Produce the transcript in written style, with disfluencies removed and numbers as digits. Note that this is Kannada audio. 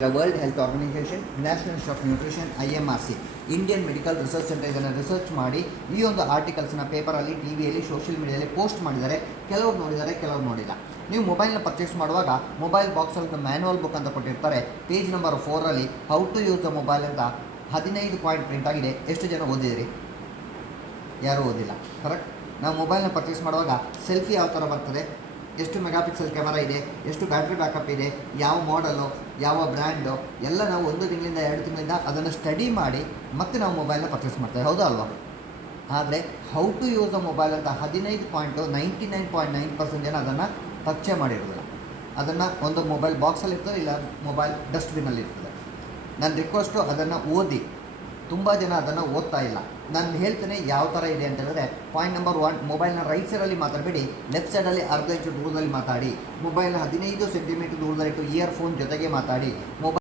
The World Health Organization, National Institute of Nutrition, IMRC, Indian medical research centre ಇದನ್ನು ರಿಸರ್ಚ್ ಮಾಡಿ ಈ ಒಂದು ಆರ್ಟಿಕಲ್ಸ್ನ ಪೇಪರಲ್ಲಿ, ಟಿವಿಯಲ್ಲಿ, ಸೋಷಿಯಲ್ ಮೀಡಿಯಾದಲ್ಲಿ ಪೋಸ್ಟ್ ಮಾಡಿದ್ದಾರೆ. ಕೆಲವರು ನೋಡಿದ್ದಾರೆ, ಕೆಲವರು ನೋಡಿಲ್ಲ. ನೀವು ಮೊಬೈಲ್ನ ಪರ್ಚೇಸ್ ಮಾಡುವಾಗ ಮೊಬೈಲ್ ಬಾಕ್ಸಲ್ಲಿ ಮ್ಯಾನ್ಯುವಲ್ ಬುಕ್ ಅಂತ ಕೊಟ್ಟಿರ್ತಾರೆ. ಪೇಜ್ ನಂಬರ್ 4ರಲ್ಲಿ how to use the mobile ಅಂತ 15 ಪಾಯಿಂಟ್ ಪ್ರಿಂಟ್ ಆಗಿದೆ. ಎಷ್ಟು ಜನ ಓದಿದಿರಿ? ಯಾರೂ ಓದಿಲ್ಲ. ಕರೆಕ್ಟ್. ನಾವು ಮೊಬೈಲ್ನ ಪರ್ಚೇಸ್ ಮಾಡುವಾಗ ಸೆಲ್ಫಿ ಯಾವ ಥರ ಬರ್ತದೆ, ಎಷ್ಟು ಮೆಗಾಪಿಕ್ಸೆಲ್ ಕ್ಯಾಮರಾ ಇದೆ, ಎಷ್ಟು ಬ್ಯಾಟ್ರಿ ಬ್ಯಾಕಪ್ ಇದೆ, ಯಾವ ಮಾಡಲು, ಯಾವ ಬ್ರ್ಯಾಂಡು ಎಲ್ಲ ನಾವು 1 ತಿಂಗಳಿಂದ 2 ತಿಂಗಳಿಂದ ಅದನ್ನು ಸ್ಟಡಿ ಮಾಡಿ ಮತ್ತೆ ನಾವು ಮೊಬೈಲ್ನ ಪರ್ಚೇಸ್ ಮಾಡ್ತೇವೆ. ಹೌದಾ ಅಲ್ವಾ? ಆದರೆ how to use the mobile ಅಂತ 99.9% ಜನ ಅದನ್ನು ಟಚ್ಚೇ ಮಾಡಿರೋದಿಲ್ಲ. ಅದನ್ನು ಒಂದು ಮೊಬೈಲ್ ಬಾಕ್ಸಲ್ಲಿ ಇರ್ತದೆ, ಇಲ್ಲ ಮೊಬೈಲ್ ಡಸ್ಟ್ಬಿನ್ನಲ್ಲಿ ಇರ್ತದೆ. ನನ್ನ ರಿಕ್ವೆಸ್ಟು ಅದನ್ನು ಓದಿ. ತುಂಬ ಜನ ಅದನ್ನು ಓದ್ತಾ ಇಲ್ಲ. ನಾನು ಹೇಳ್ತೇನೆ ಯಾವ ಥರ ಇದೆ ಅಂತ ಹೇಳಿದ್ರೆ, ಪಾಯಿಂಟ್ ನಂಬರ್ 1, ಮೊಬೈಲ್ನ ರೈಟ್ ಸೈಡಲ್ಲಿ ಮಾತಾಡಬೇಡಿ, ಲೆಫ್ಟ್ ಸೈಡಲ್ಲಿ ಅರ್ಧ ಇಂಚು ದೂರದಲ್ಲಿ ಮಾತಾಡಿ. ಮೊಬೈಲ್ನ 15 ಸೆಂಟಿಮೀಟರ್ ದೂರದಲ್ಲಿಟ್ಟು ಇಯರ್ಫೋನ್ ಜೊತೆಗೆ ಮಾತಾಡಿ. ಮೊಬೈಲ್